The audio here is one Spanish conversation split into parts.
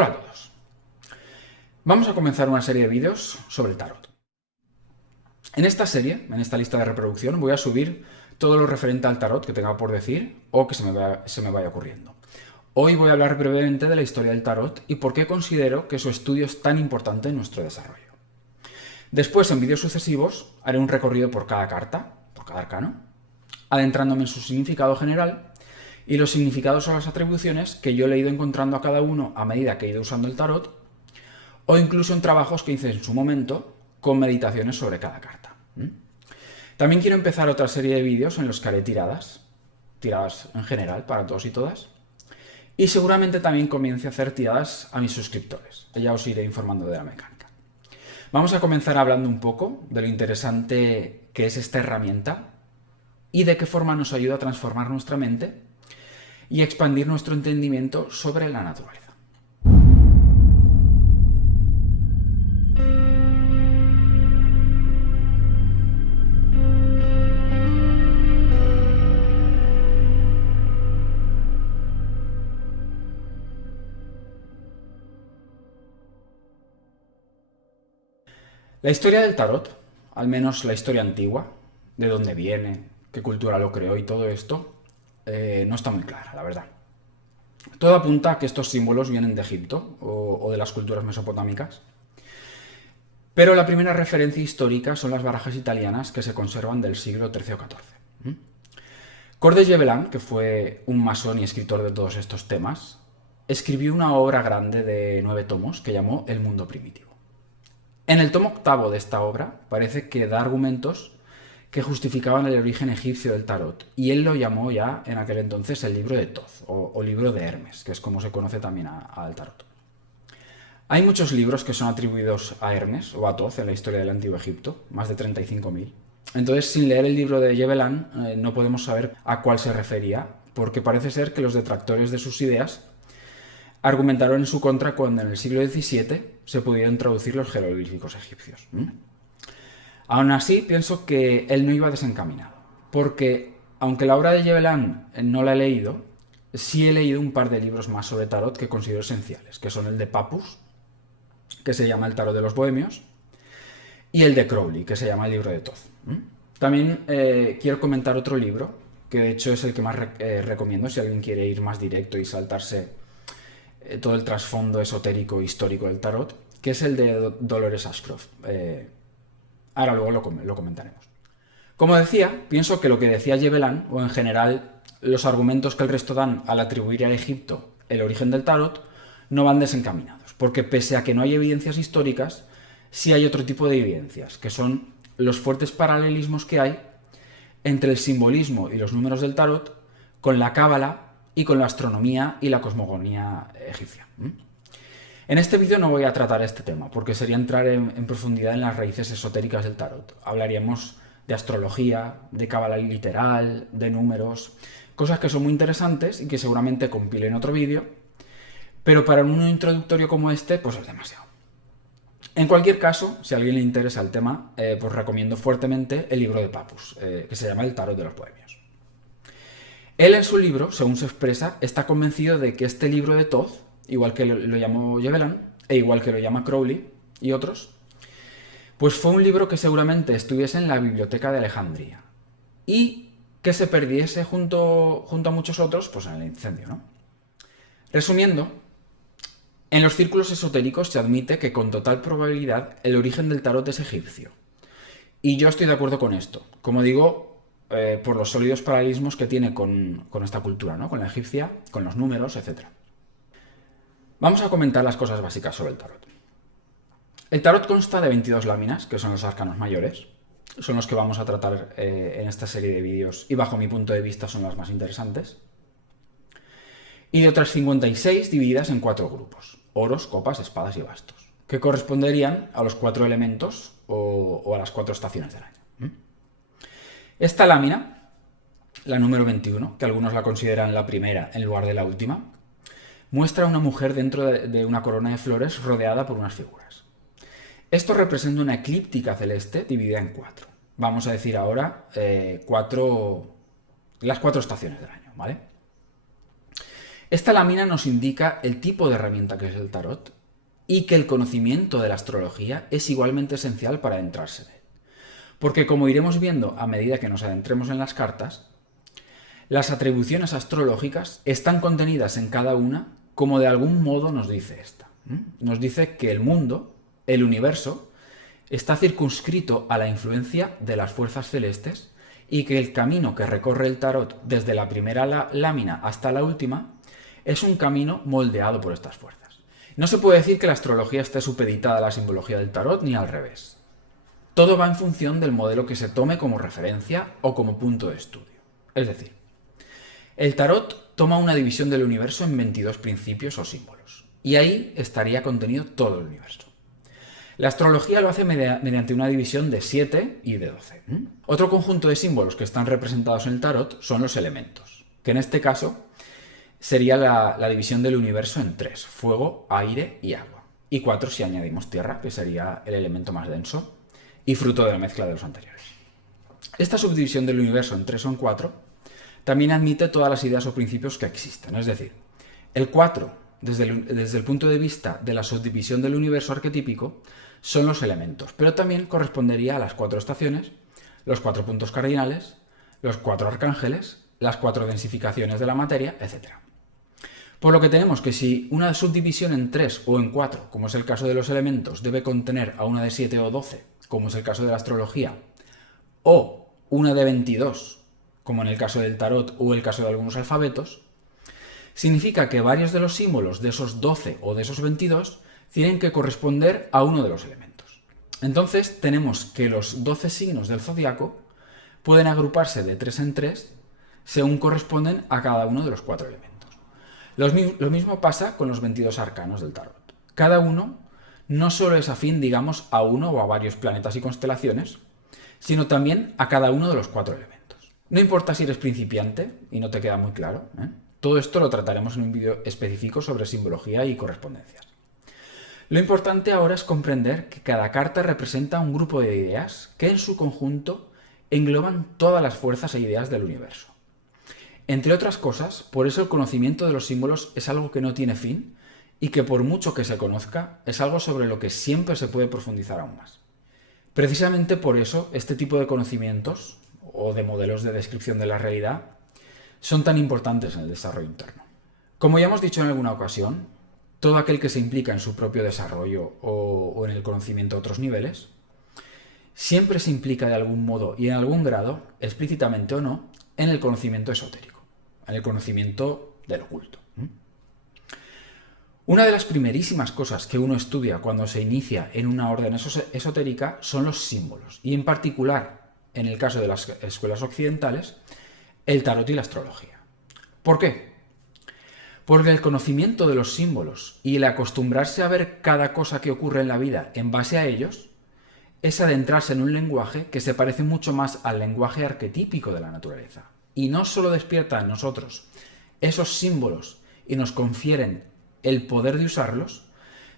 Hola a todos. Vamos a comenzar una serie de vídeos sobre el tarot. En esta serie, en esta lista de reproducción, voy a subir todo lo referente al tarot que tenga por decir o que se me vaya ocurriendo. Hoy voy a hablar brevemente de la historia del tarot y por qué considero que su estudio es tan importante en nuestro desarrollo. Después, en vídeos sucesivos, haré un recorrido por cada carta, por cada arcano, adentrándome en su significado general y los significados o las atribuciones que yo le he ido encontrando a cada uno a medida que he ido usando el tarot, o incluso en trabajos que hice en su momento con meditaciones sobre cada carta. También quiero empezar otra serie de vídeos en los que haré tiradas en general para todos y todas, y seguramente también comience a hacer tiradas a mis suscriptores. Ya os iré informando de la mecánica. Vamos a comenzar hablando un poco de lo interesante que es esta herramienta y de qué forma nos ayuda a transformar nuestra mente y a expandir nuestro entendimiento sobre la naturaleza. La historia del tarot, al menos la historia antigua, de dónde viene, qué cultura lo creó y todo esto, no está muy clara, la verdad. Todo apunta a que estos símbolos vienen de Egipto o de las culturas mesopotámicas, pero la primera referencia histórica son las barajas italianas que se conservan del siglo XIII o XIV. Cordes Gebelin, que fue un masón y escritor de todos estos temas, escribió una obra grande de 9 tomos que llamó El mundo primitivo. En el tomo octavo de esta obra parece que da argumentos que justificaban el origen egipcio del tarot, y él lo llamó ya en aquel entonces el libro de Thoth, o libro de Hermes, que es como se conoce también al tarot. Hay muchos libros que son atribuidos a Hermes o a Thoth en la historia del Antiguo Egipto, más de 35.000. Entonces, sin leer el libro de Gebelin, no podemos saber a cuál se refería, porque parece ser que los detractores de sus ideas argumentaron en su contra cuando en el siglo XVII se pudieron traducir los jeroglíficos egipcios. Aún así, pienso que él no iba desencaminado, porque aunque la obra de Gebelin no la he leído, sí he leído un par de libros más sobre tarot que considero esenciales, que son el de Papus, que se llama El tarot de los bohemios, y el de Crowley, que se llama El libro de Thoth. También quiero comentar otro libro, que de hecho es el que más recomiendo si alguien quiere ir más directo y saltarse todo el trasfondo esotérico histórico del tarot, que es el de Dolores Ashcroft. Ahora luego lo comentaremos. Como decía, pienso que lo que decía Gebelin, o en general los argumentos que el resto dan al atribuir a Egipto el origen del tarot, no van desencaminados, porque pese a que no hay evidencias históricas, sí hay otro tipo de evidencias, que son los fuertes paralelismos que hay entre el simbolismo y los números del tarot con la cábala y con la astronomía y la cosmogonía egipcia. En este vídeo no voy a tratar este tema, porque sería entrar en profundidad en las raíces esotéricas del tarot. Hablaríamos de astrología, de cábala literal, de números, cosas que son muy interesantes y que seguramente compile en otro vídeo, pero para un introductorio como este, pues es demasiado. En cualquier caso, si a alguien le interesa el tema, pues recomiendo fuertemente el libro de Papus, que se llama El tarot de los bohemios. Él en su libro, según se expresa, está convencido de que este libro de Thoth, igual que lo llamó Gebelin, e igual que lo llama Crowley y otros, pues fue un libro que seguramente estuviese en la biblioteca de Alejandría y que se perdiese junto a muchos otros, pues en el incendio, ¿no? Resumiendo, en los círculos esotéricos se admite que con total probabilidad el origen del tarot es egipcio. Y yo estoy de acuerdo con esto. Como digo, por los sólidos paralelismos que tiene con esta cultura, ¿no? Con la egipcia, con los números, etc. Vamos a comentar las cosas básicas sobre el tarot. El tarot consta de 22 láminas, que son los arcanos mayores. Son los que vamos a tratar en esta serie de vídeos y bajo mi punto de vista son las más interesantes. Y de otras 56 divididas en 4 grupos: oros, copas, espadas y bastos, que corresponderían a los 4 elementos o a las 4 estaciones del año. Esta lámina, la número 21, que algunos la consideran la primera en lugar de la última, muestra a una mujer dentro de una corona de flores rodeada por unas figuras. Esto representa una eclíptica celeste dividida en 4. Vamos a decir ahora las 4 estaciones del año, ¿vale? Esta lámina nos indica el tipo de herramienta que es el tarot y que el conocimiento de la astrología es igualmente esencial para adentrarse en él. Porque como iremos viendo a medida que nos adentremos en las cartas, las atribuciones astrológicas están contenidas en cada una como de algún modo nos dice esta. Nos dice que el mundo, el universo, está circunscrito a la influencia de las fuerzas celestes y que el camino que recorre el tarot desde la primera lámina hasta la última es un camino moldeado por estas fuerzas. No se puede decir que la astrología esté supeditada a la simbología del tarot ni al revés. Todo va en función del modelo que se tome como referencia o como punto de estudio. Es decir, el tarot toma una división del universo en 22 principios o símbolos, y ahí estaría contenido todo el universo. La astrología lo hace mediante una división de 7 y de 12. Otro conjunto de símbolos que están representados en el tarot son los elementos, que en este caso sería la división del universo en 3, fuego, aire y agua, y 4 si añadimos tierra, que sería el elemento más denso, y fruto de la mezcla de los anteriores. Esta subdivisión del universo en 3 o en 4 también admite todas las ideas o principios que existen, es decir, el 4, desde el punto de vista de la subdivisión del universo arquetípico, son los elementos, pero también correspondería a las 4 estaciones, los 4 puntos cardinales, los 4 arcángeles, las 4 densificaciones de la materia, etc. Por lo que tenemos que si una subdivisión en 3 o en 4, como es el caso de los elementos, debe contener a una de 7 o 12, como es el caso de la astrología, o una de 22, como en el caso del tarot o el caso de algunos alfabetos, significa que varios de los símbolos de esos 12 o de esos 22 tienen que corresponder a uno de los elementos. Entonces tenemos que los 12 signos del zodiaco pueden agruparse de 3 en 3 según corresponden a cada uno de los 4 elementos. Lo mismo pasa con los 22 arcanos del tarot. Cada uno no solo es afín, digamos, a uno o a varios planetas y constelaciones, sino también a cada uno de los 4 elementos. No importa si eres principiante y no te queda muy claro, todo esto lo trataremos en un vídeo específico sobre simbología y correspondencias. Lo importante ahora es comprender que cada carta representa un grupo de ideas que en su conjunto engloban todas las fuerzas e ideas del universo. Entre otras cosas, por eso el conocimiento de los símbolos es algo que no tiene fin y que por mucho que se conozca, es algo sobre lo que siempre se puede profundizar aún más. Precisamente por eso este tipo de conocimientos o de modelos de descripción de la realidad son tan importantes en el desarrollo interno. Como ya hemos dicho en alguna ocasión, todo aquel que se implica en su propio desarrollo o en el conocimiento a otros niveles, siempre se implica de algún modo y en algún grado, explícitamente o no, en el conocimiento esotérico, en el conocimiento del oculto. Una de las primerísimas cosas que uno estudia cuando se inicia en una orden esotérica son los símbolos, y en particular, en el caso de las escuelas occidentales, el tarot y la astrología. ¿Por qué? Porque el conocimiento de los símbolos y el acostumbrarse a ver cada cosa que ocurre en la vida en base a ellos es adentrarse en un lenguaje que se parece mucho más al lenguaje arquetípico de la naturaleza. Y no solo despierta en nosotros esos símbolos y nos confieren el poder de usarlos,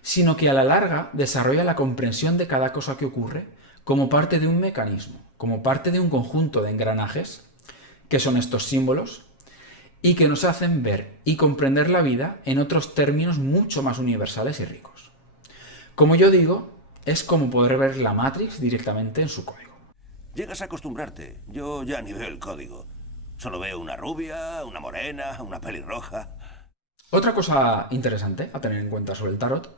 sino que a la larga desarrolla la comprensión de cada cosa que ocurre como parte de un mecanismo, como parte de un conjunto de engranajes, que son estos símbolos, y que nos hacen ver y comprender la vida en otros términos mucho más universales y ricos. Como yo digo, es como poder ver la Matrix directamente en su código. Llegas a acostumbrarte. Yo ya ni veo el código. Solo veo una rubia, una morena, una pelirroja. Otra cosa interesante a tener en cuenta sobre el tarot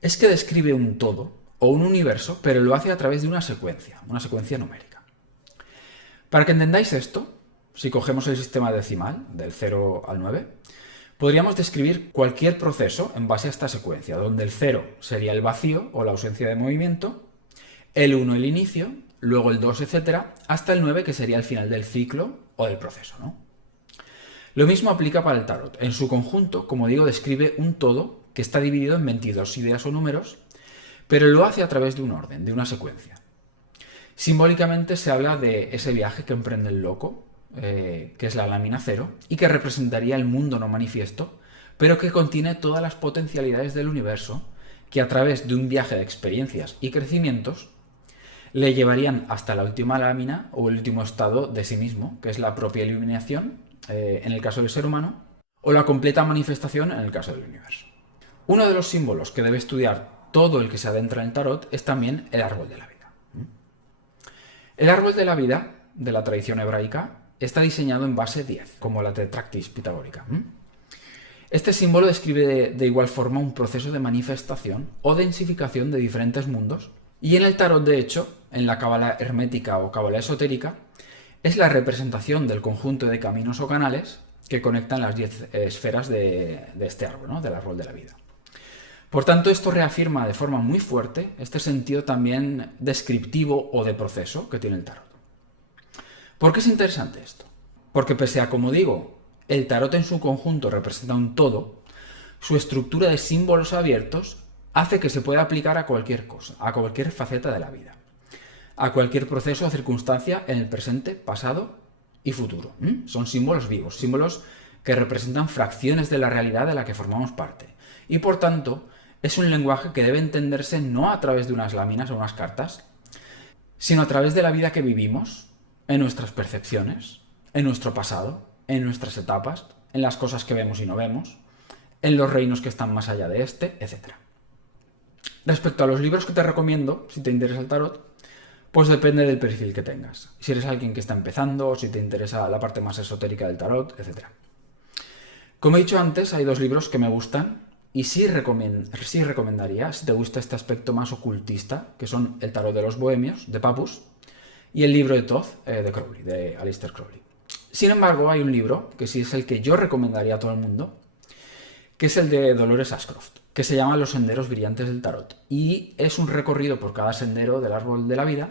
es que describe un todo o un universo, pero lo hace a través de una secuencia numérica. Para que entendáis esto, si cogemos el sistema decimal, del 0 al 9, podríamos describir cualquier proceso en base a esta secuencia, donde el 0 sería el vacío o la ausencia de movimiento, el 1 el inicio, luego el 2, etc., hasta el 9, que sería el final del ciclo o del proceso, ¿no? Lo mismo aplica para el tarot. En su conjunto, como digo, describe un todo que está dividido en 22 ideas o números, pero lo hace a través de un orden, de una secuencia. Simbólicamente se habla de ese viaje que emprende el loco, que es la lámina 0, y que representaría el mundo no manifiesto, pero que contiene todas las potencialidades del universo, que a través de un viaje de experiencias y crecimientos, le llevarían hasta la última lámina o el último estado de sí mismo, que es la propia iluminación, en el caso del ser humano, o la completa manifestación en el caso del universo. Uno de los símbolos que debe estudiar todo el que se adentra en el tarot es también el árbol de la vida. El árbol de la vida, de la tradición hebraica, está diseñado en base 10, como la tetractis pitagórica. Este símbolo describe de igual forma un proceso de manifestación o densificación de diferentes mundos, y en el tarot, de hecho, en la cábala hermética o cábala esotérica, es la representación del conjunto de caminos o canales que conectan las 10 esferas de este árbol, ¿no? Del árbol de la vida. Por tanto, esto reafirma de forma muy fuerte este sentido también descriptivo o de proceso que tiene el tarot. ¿Por qué es interesante esto? Porque pese a, como digo, el tarot en su conjunto representa un todo, su estructura de símbolos abiertos hace que se pueda aplicar a cualquier cosa, a cualquier faceta de la vida, a cualquier proceso o circunstancia en el presente, pasado y futuro. Son símbolos vivos, símbolos que representan fracciones de la realidad de la que formamos parte. Y por tanto, es un lenguaje que debe entenderse no a través de unas láminas o unas cartas, sino a través de la vida que vivimos, en nuestras percepciones, en nuestro pasado, en nuestras etapas, en las cosas que vemos y no vemos, en los reinos que están más allá de este, etc. Respecto a los libros que te recomiendo, si te interesa el tarot, pues depende del perfil que tengas. Si eres alguien que está empezando, o si te interesa la parte más esotérica del tarot, etc. Como he dicho antes, hay 2 libros que me gustan y sí recomendaría, si te gusta este aspecto más ocultista, que son El tarot de los bohemios, de Papus, y el libro de Thoth, de Crowley, de Aleister Crowley. Sin embargo, hay un libro, que sí es el que yo recomendaría a todo el mundo, que es el de Dolores Ashcroft, que se llama Los senderos brillantes del tarot. Y es un recorrido por cada sendero del árbol de la vida,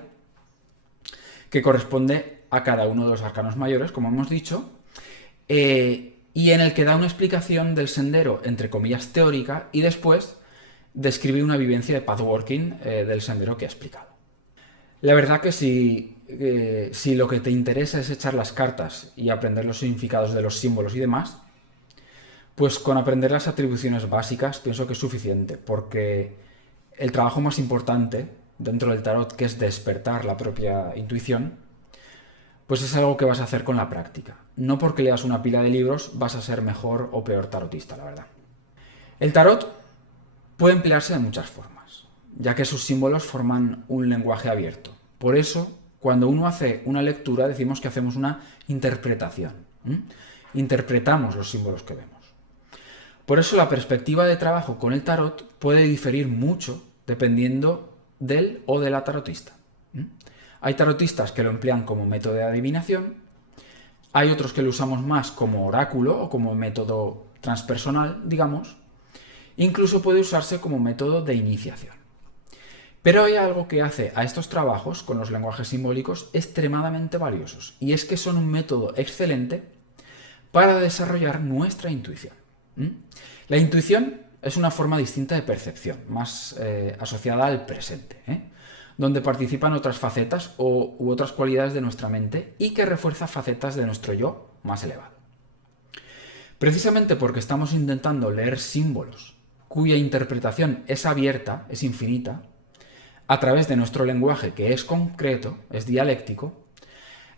que corresponde a cada uno de los arcanos mayores, como hemos dicho, y en el que da una explicación del sendero, entre comillas, teórica, y después describe una vivencia de pathworking del sendero que ha explicado. La verdad que si lo que te interesa es echar las cartas y aprender los significados de los símbolos y demás, pues con aprender las atribuciones básicas pienso que es suficiente, porque el trabajo más importante dentro del tarot, que es despertar la propia intuición, pues es algo que vas a hacer con la práctica. No porque leas una pila de libros vas a ser mejor o peor tarotista, la verdad. El tarot puede emplearse de muchas formas, ya que sus símbolos forman un lenguaje abierto. Por eso, cuando uno hace una lectura, decimos que hacemos una interpretación. Interpretamos los símbolos que vemos. Por eso la perspectiva de trabajo con el tarot puede diferir mucho dependiendo del o de la tarotista. Hay tarotistas que lo emplean como método de adivinación, hay otros que lo usamos más como oráculo o como método transpersonal, digamos. Incluso puede usarse como método de iniciación. Pero hay algo que hace a estos trabajos con los lenguajes simbólicos extremadamente valiosos, y es que son un método excelente para desarrollar nuestra intuición. La intuición es una forma distinta de percepción, más asociada al presente, donde participan otras facetas u otras cualidades de nuestra mente y que refuerza facetas de nuestro yo más elevado. Precisamente porque estamos intentando leer símbolos cuya interpretación es abierta, es infinita, a través de nuestro lenguaje, que es concreto, es dialéctico,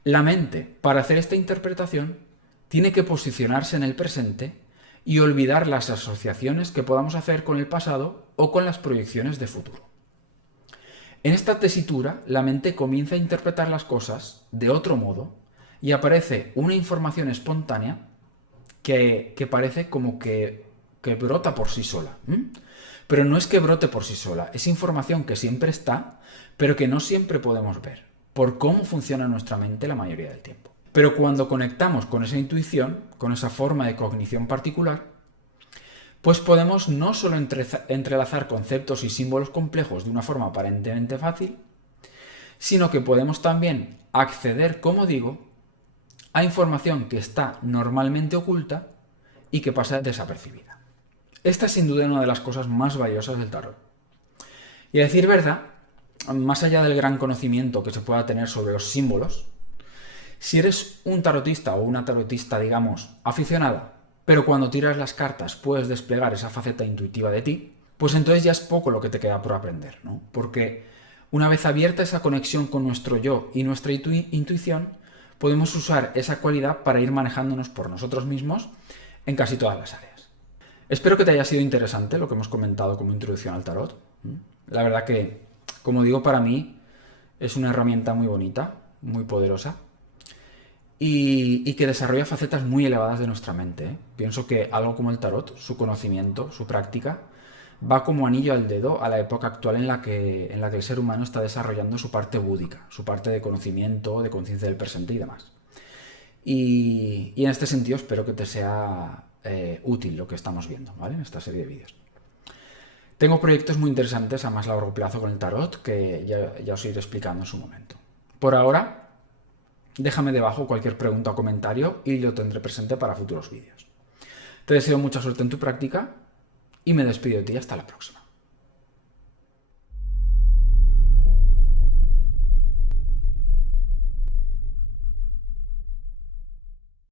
la mente, para hacer esta interpretación, tiene que posicionarse en el presente y olvidar las asociaciones que podamos hacer con el pasado o con las proyecciones de futuro. En esta tesitura, la mente comienza a interpretar las cosas de otro modo y aparece una información espontánea que parece como que brota por sí sola. Pero no es que brote por sí sola, es información que siempre está, pero que no siempre podemos ver, por cómo funciona nuestra mente la mayoría del tiempo. Pero cuando conectamos con esa intuición, con esa forma de cognición particular, pues podemos no solo entrelazar conceptos y símbolos complejos de una forma aparentemente fácil, sino que podemos también acceder, como digo, a información que está normalmente oculta y que pasa desapercibida. Esta es sin duda una de las cosas más valiosas del tarot. Y a decir verdad, más allá del gran conocimiento que se pueda tener sobre los símbolos, si eres un tarotista o una tarotista, digamos, aficionada, pero cuando tiras las cartas puedes desplegar esa faceta intuitiva de ti, pues entonces ya es poco lo que te queda por aprender, ¿no? Porque una vez abierta esa conexión con nuestro yo y nuestra intuición, podemos usar esa cualidad para ir manejándonos por nosotros mismos en casi todas las áreas. Espero que te haya sido interesante lo que hemos comentado como introducción al tarot. La verdad que, como digo, para mí es una herramienta muy bonita, muy poderosa y que desarrolla facetas muy elevadas de nuestra mente, ¿eh? Pienso que algo como el tarot, su conocimiento, su práctica, va como anillo al dedo a la época actual en la que el ser humano está desarrollando su parte búdica, su parte de conocimiento, de conciencia del presente y demás. Y en este sentido espero que te sea útil lo que estamos viendo, ¿vale? En esta serie de vídeos. Tengo proyectos muy interesantes a más largo plazo con el tarot que ya os iré explicando en su momento. Por ahora, déjame debajo cualquier pregunta o comentario y lo tendré presente para futuros vídeos. Te deseo mucha suerte en tu práctica y me despido de ti hasta la próxima.